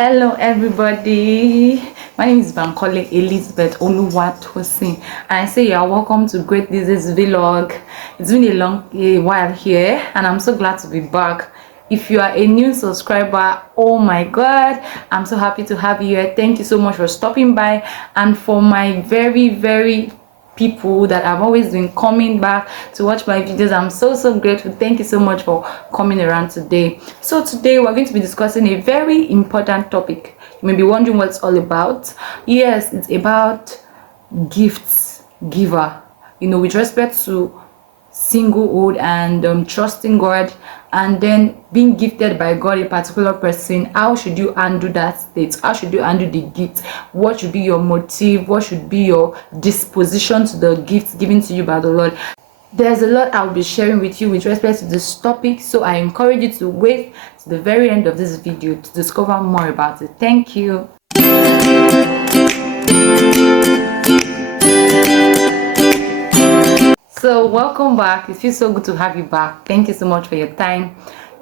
Hello everybody, my name is Bankole Elizabeth Oluwatosin and I say you are welcome to Great Disease Vlog. It's been a while here and I'm so glad to be back. If you are a new subscriber, oh my god, I'm so happy to have you here. Thank you so much for stopping by, and for my very people that have always been coming back to watch my videos, I'm so grateful. Thank you so much for coming around today. So today we're going to be discussing a very important topic. You may be wondering what it's all about. Yes, it's about gifts giver, with respect to singlehood and trusting God, and then being gifted by God a particular person. How should you handle that state? How should you handle the gift? What should be your motive? What should be your disposition to the gifts given to you by the Lord? There's a lot I'll be sharing with you with respect to this topic, so I encourage you to wait to the very end of this video to discover more about it. Thank you. So welcome back. It feels so good to have you back. Thank you so much for your time.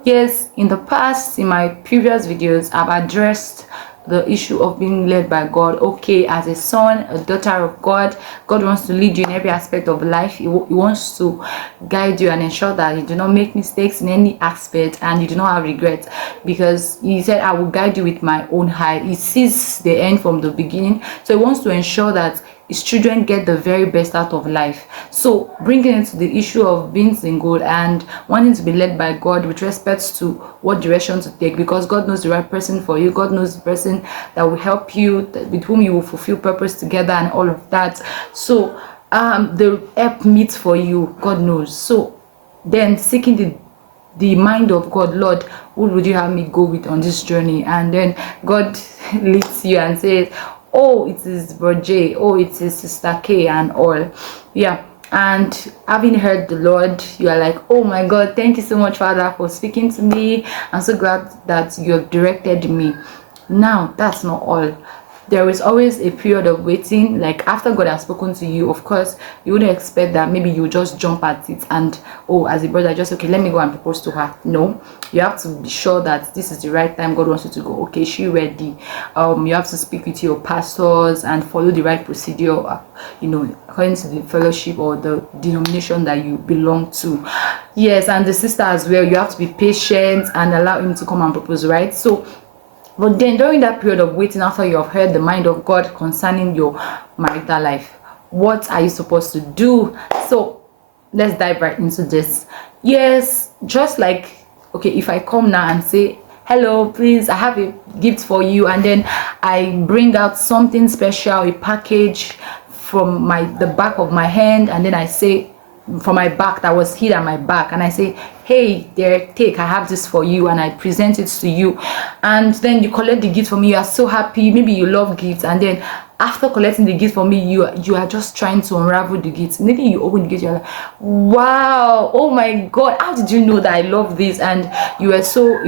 Yes, in the past, in my previous videos, I've addressed the issue of being led by God. Okay, as a son, a daughter of God, God wants to lead you in every aspect of life. He wants to guide you and ensure that you do not make mistakes in any aspect and you do not have regrets, because He said, I will guide you with my own eye. He sees the end from the beginning, so He wants to ensure that His children get the very best out of life. So bringing it to the issue of being single and wanting to be led by God with respect to what direction to take, because God knows the right person for you. God knows the person that will help you, with whom you will fulfill purpose together and all of that. So the help meets for you, God knows. So then seeking the mind of God. Lord, who would you have me go with on this journey? And then God leads you and says, oh, it is Bro J, oh, it is Sister K and all. Yeah. And having heard the Lord, you are like, oh my God, thank you so much, Father, for speaking to me. I'm so glad that you have directed me. Now, that's not all. There is always a period of waiting. Like after God has spoken to you, of course, you wouldn't expect that maybe you just jump at it and, oh, as a brother, just, okay, let me go and propose to her. No, you have to be sure that this is the right time God wants you to go. Okay, she ready. You have to speak with your pastors and follow the right procedure, according to the fellowship or the denomination that you belong to. Yes, and the sister as well, you have to be patient and allow him to come and propose, right? So but then during that period of waiting, after you have heard the mind of God concerning your marital life, what are you supposed to do? So let's dive right into this. Yes, just like, okay, if I come now and say, hello, please, I have a gift for you, and then I bring out something special, a package from the back of my hand, and then I say, from my back that was hid at my back, and I say, hey there, take, I have this for you, and I present it to you, and then you collect the gift from me. You are so happy. Maybe you love gifts, and then after collecting the gift from me, you are just trying to unravel the gift. Maybe you open the gift, you're like, wow, oh my God, how did you know that I love this? And you were so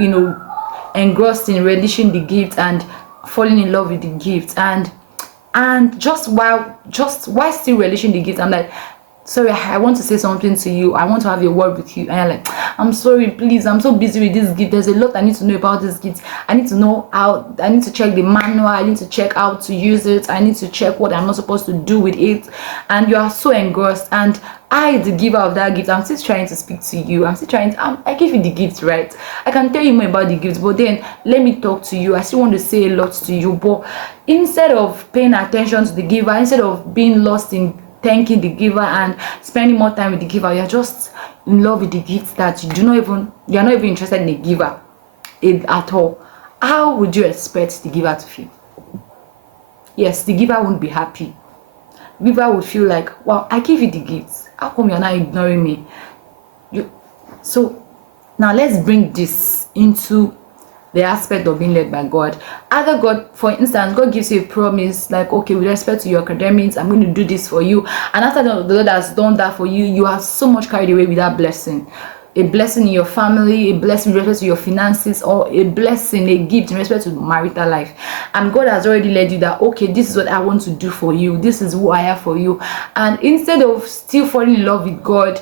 engrossed in relishing the gift and falling in love with the gift, and just while still relishing the gift, I'm like, sorry, I want to say something to you. I want to have a word with you. And you're like, I'm sorry, please, I'm so busy with this gift. There's a lot I need to know about this gift. I need to know how, I need to check the manual. I need to check how to use it. I need to check what I'm not supposed to do with it. And you are so engrossed. And I, the giver of that gift, I'm still trying to speak to you. I'm still trying to, I gave you the gift, right? I can tell you more about the gift, but then let me talk to you. I still want to say a lot to you. But instead of paying attention to the giver, instead of being lost in thanking the giver and spending more time with the giver, you're just in love with the gift that you're not even interested in the giver at all. How would you expect the giver to feel? Yes, the giver won't be happy. The giver would feel like, wow, I gave you the gifts, how come you're not ignoring me? So now let's bring this into the aspect of being led by God. Other God, for instance, God gives you a promise like, okay, with respect to your academics, I'm going to do this for you, and after the Lord has done that for you, you are so much carried away with that blessing. A blessing in your family, a blessing in respect to your finances, or a blessing, a gift in respect to marital life, and God has already led you that, okay, this is what I want to do for you, this is who I have for you. And instead of still falling in love with God,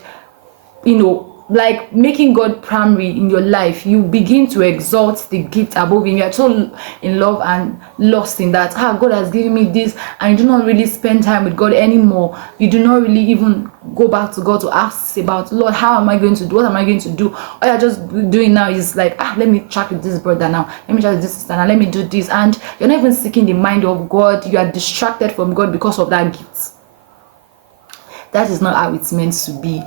like making God primary in your life, you begin to exalt the gift above him. You are so in love and lost in that, God has given me this, and you do not really spend time with God anymore. You do not really even go back to God to ask about, Lord, how am I going to do, what am I going to do? All you're just doing now is like, let me chat with this brother now, let me chat with this sister now, let me do this, and you're not even seeking the mind of God. You are distracted from God because of that gift. That is not how it's meant to be.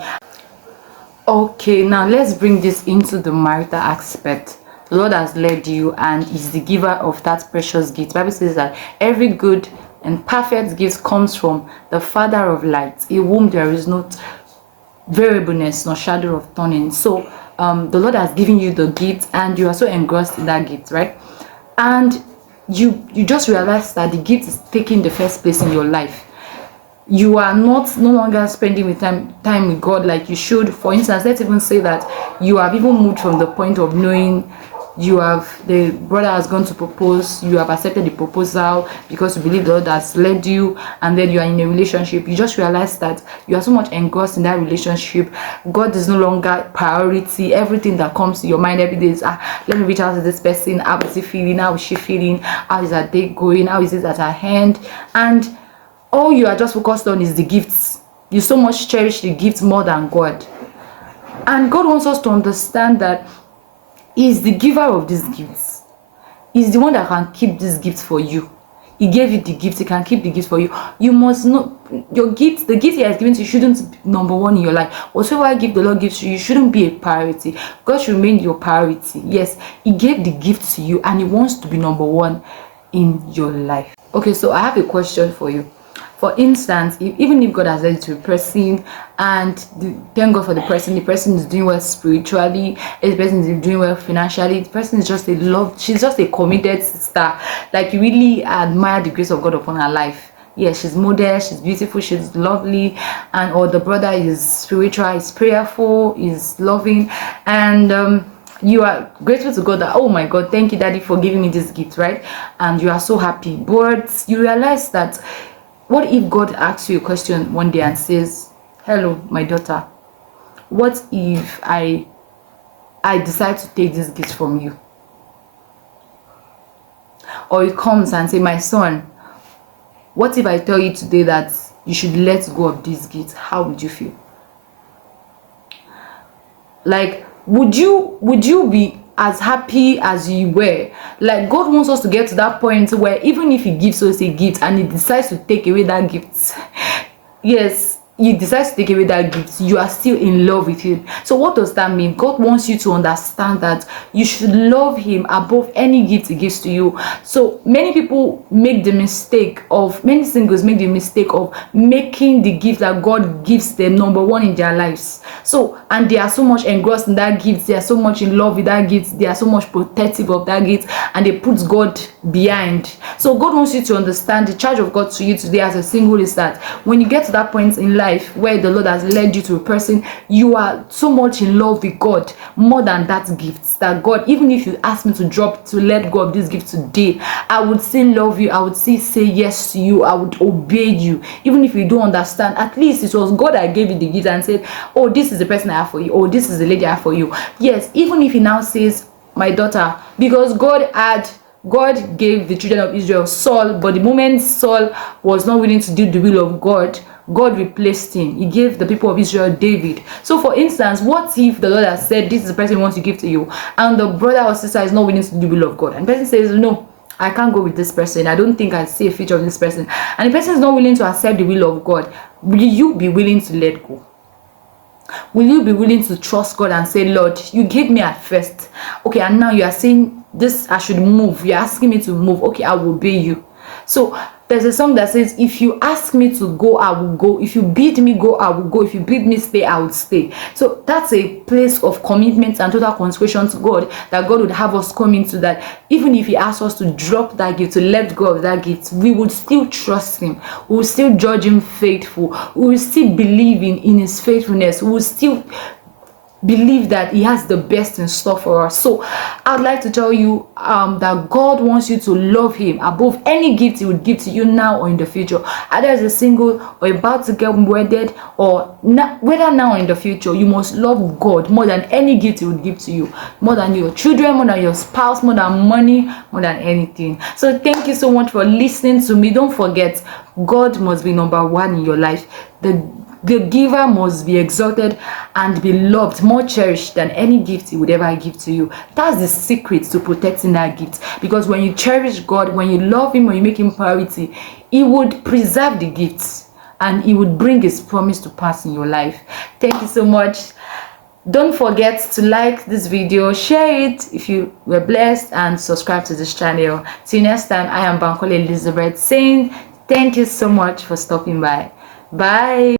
Okay, now let's bring this into the marital aspect. The Lord has led you and is the giver of that precious gift. The Bible says that every good and perfect gift comes from the Father of lights, in whom there is no variableness nor shadow of turning. So the Lord has given you the gift, and you are so engrossed in that gift, right? And you just realize that the gift is taking the first place in your life. You are no longer spending with time with God like you should. For instance, let's even say that you have even moved from the point of knowing the brother has gone to propose, you have accepted the proposal because you believe the Lord has led you, and then you are in a relationship. You just realize that you are so much engrossed in that relationship. God is no longer priority. Everything that comes to your mind every day is, let me reach out to this person. How is he feeling? How is she feeling? How is her day going? How is it at her hand? And all you are just focused on is the gifts. You so much cherish the gifts more than God. And God wants us to understand that He is the giver of these gifts. He's the one that can keep these gifts for you. He gave you the gifts, He can keep the gifts for you. You must know your gifts, the gifts He has given to you shouldn't be number one in your life. Whatever gift the Lord gives you, you shouldn't be a priority. God should remain your priority. Yes, He gave the gift to you and He wants to be number one in your life. Okay, so I have a question for you. For instance, even if God has led you to a person, and thank God for the person is doing well spiritually, the person is doing well financially, the person is just she's just a committed sister, like you really admire the grace of God upon her life. Yes, she's modest, she's beautiful, she's lovely, and or the brother is spiritual, is prayerful, is loving, and you are grateful to God that, oh my God, thank you, Daddy, for giving me this gift, right? And you are so happy. But you realize that, what if God asks you a question one day and says, hello, my daughter, what if I decide to take this gift from you? Or He comes and say, my son, what if I tell you today that you should let go of this gift? How would you feel? Like, would you be as happy as you were? Like, God wants us to get to that point where even if He gives us a gift and He decides to take away that gift, yes, He decides to take away that gift, you are still in love with Him. So what does that mean? God wants you to understand that you should love Him above any gift He gives to you. So many singles make the mistake of making the gift that God gives them number one in their lives. So, and they are so much engrossed in that gift, they are so much in love with that gift, they are so much protective of that gift, and they put God behind. So God wants you to understand, the charge of God to you today as a single is that when you get to that point in life where the Lord has led you to a person, you are so much in love with God more than that gift, that God, even if you ask me to let go of this gift today, I would still love you, I would still say yes to you, I would obey you. Even if you don't understand, at least it was God that gave you the gift and said, oh, this is the person I have for you, oh, this is the lady I have for you. Yes, even if He now says, my daughter, because God gave the children of Israel Saul, but the moment Saul was not willing to do the will of God, God replaced him. He gave the people of Israel David. So for instance, what if the Lord has said, this is the person He wants to give to you, and the brother or sister is not willing to do the will of God, and the person says, no, I can't go with this person, I don't think I see a future of this person, and the person is not willing to accept the will of God, will you be willing to let go? Will you be willing to trust God and say, Lord, you gave me at first, okay, and now you are saying this, I should move, you're asking me to move, okay, I will obey you. So there's a song that says, if you ask me to go, I will go. If you bid me go, I will go. If you bid me stay, I will stay. So that's a place of commitment and total consecration to God, that God would have us come into, that even if He asks us to drop that gift, to let go of that gift, we would still trust Him. We will still judge Him faithful. We will still believe in His faithfulness. We will still believe that he has the best in store for us. So I'd like to tell you that God wants you to love him above any gift he would give to you now or in the future. Either as a single or about to get wedded, or whether now or in the future, you must love God more than any gift he would give to you, more than your children, more than your spouse, more than money, more than anything. So thank you so much for listening to me. Don't forget, God must be number one in your life. The giver must be exalted and be loved, more cherished than any gift he would ever give to you. That's the secret to protecting that gift. Because when you cherish God, when you love him, when you make him priority, he would preserve the gifts and he would bring his promise to pass in your life. Thank you so much. Don't forget to like this video, share it if you were blessed, and subscribe to this channel. See you next time. I am Bankole Elizabeth saying thank you so much for stopping by. Bye.